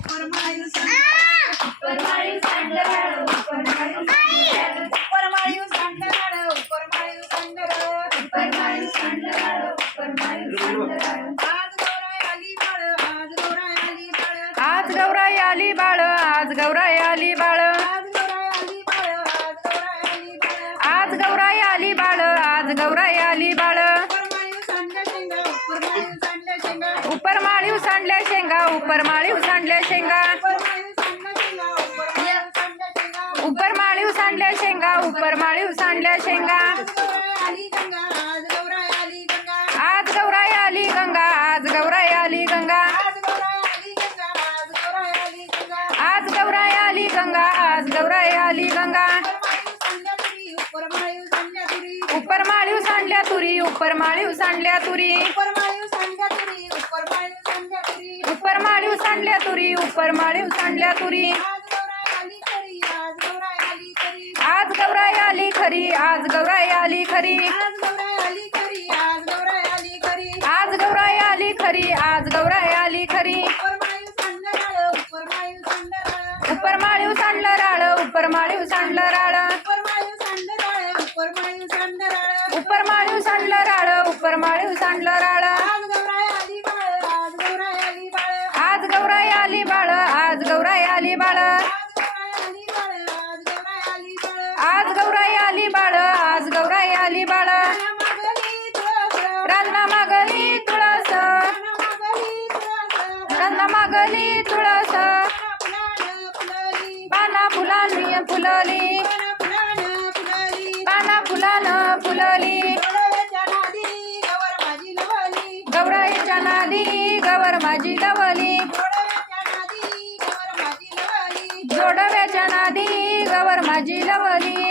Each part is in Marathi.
परमायू परमायू परमायू परमायू परमायू आज गौराई आली बाळ आज गौराई आली बाळ. उपर माळीव सांडल्या शेंगा उपर माळीव सांडल्या शेंगा. ऊपर माळी शेंगा शेंगा उपर माळीव सांडल्या शेंगा. उपर माळीव सांडल्या शेंगा आज गौराई आली गंगा आज गौराई आली गंगा. आज गौराई आली गंगा आज गौराई आली गंगा. आज गौराई आली गंगा आज गौराई आली गंगा आज गौराई आली गंगा उपर माळीव सांडल्या तुरी उपर माळीव सांडल्या तुरी. माळीव सांडल्या तुरी उपर माळीव सांडल्या तुरी. आज गौराय आली खरी आज गौराई आली खरी. आज गौराई आली खरी आज गौराई आली खरी. उपर माळीव सांडलं राळ उपर माळीव सांडलं राळ उपर माळीव सांडलं राळ उपर माळीव सांडलं राळ फुलली तुळस. पाना फुलांनी फुलली. पाना फुलान फुलली. गवराईच्या नादी गवर माझी लवली. जोडव्याच्या नादी गवर माझी लवली.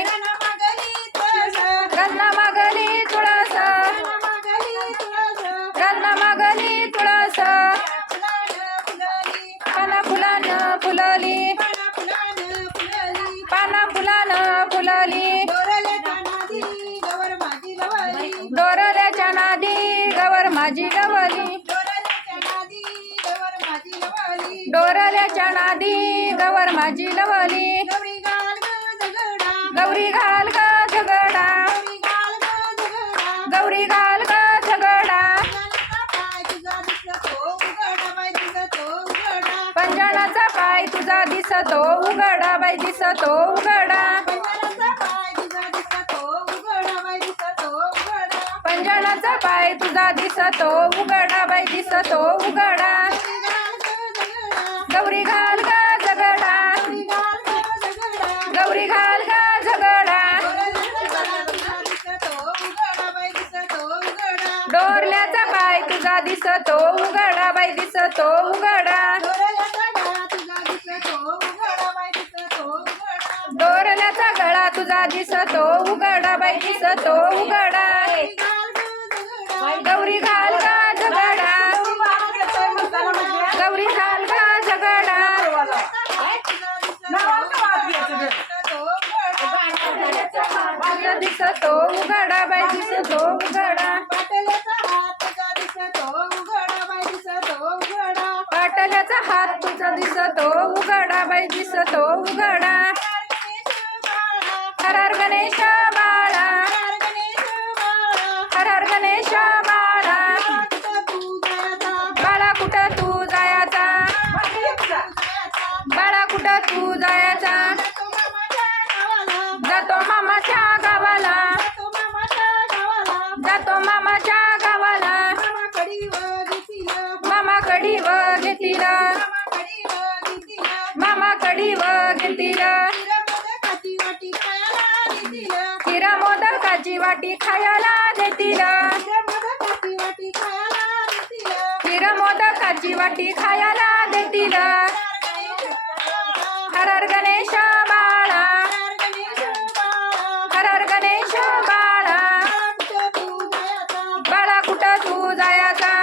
माझी गवली डोरल्याच्या नादी गवर माझी लवली. गौरी घाल का झगडा. गौरी घाल का झगडा. पंजनाचा पाय तुझा दिसतो उघडा बाई दिसतो उघडा. बाई तुझा दिसतो उघडा बाई दिसतो उघडा. गौरी घाल गा झगडा. गौरी घाल गा झगडा. डोरल्याचा पाय तुझा दिसतो उघडा बाई दिसतो उघडा. डोरल्याचा गळा तुझा दिसतो उघडा बाई दिसतो उघडा डोरल्याचा गळा तुझा दिसतो उघडा बाई दिसतो उघडा गौरी घाल ग झगडा गौरी घाल ग झगडा तुझा दिसतो उघडा बाई दिसतो उघडा पाटल्याचा हात तुझा दिसतो उघडा बाई दिसतो उघडा. हरार गणेश वाटी खायला देतील. हिरा मोदकाची वाटी खायला देतील. हरर गणेश बाळा. हरर गणेश बाळा. बाळा कुठं तू जायचा?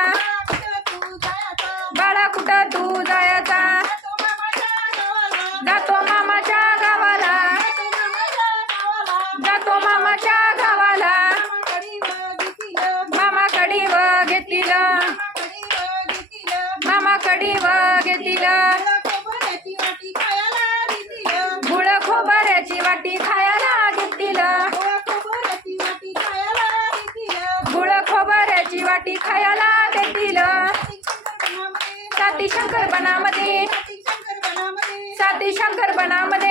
बाळा कुठं तू जायचा? जातो मामाच्या गावाला. जातो मामाच्या खोबऱ्याची वाटी खायला घेतील? गुळ खोबऱ्याची वाटी खायला देतील साती शंकर बनामध्ये साती शंकर बनामध्ये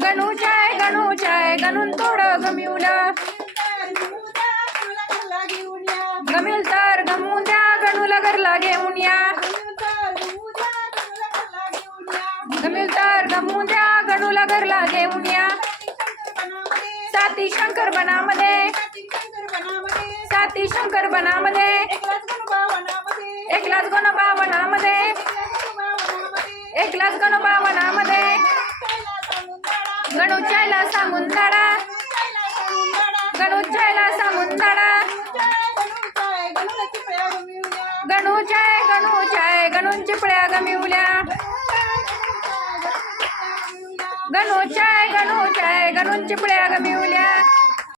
गणूच्याय गणूच्याय गणून थोडं गमिवलं गमिल तर गमू द्या गणूला घरला घेऊन या. गमिल तर गमू द्या गणूला घरला घेऊन या. साती शंकर बनामध्ये. साती शंकर बनामध्ये. एकलाच गणोबा बनामध्ये एकलाच गणोबा बनामध्ये गणूच्याला सांगून दाडा गणूच्याला सांगून दाडा गणूच्याय गणूच्याय गणून चिपळ्या गमिवल्या. गणूच्याय गणूच्याय गणून चिपळ्या गमिवल्या.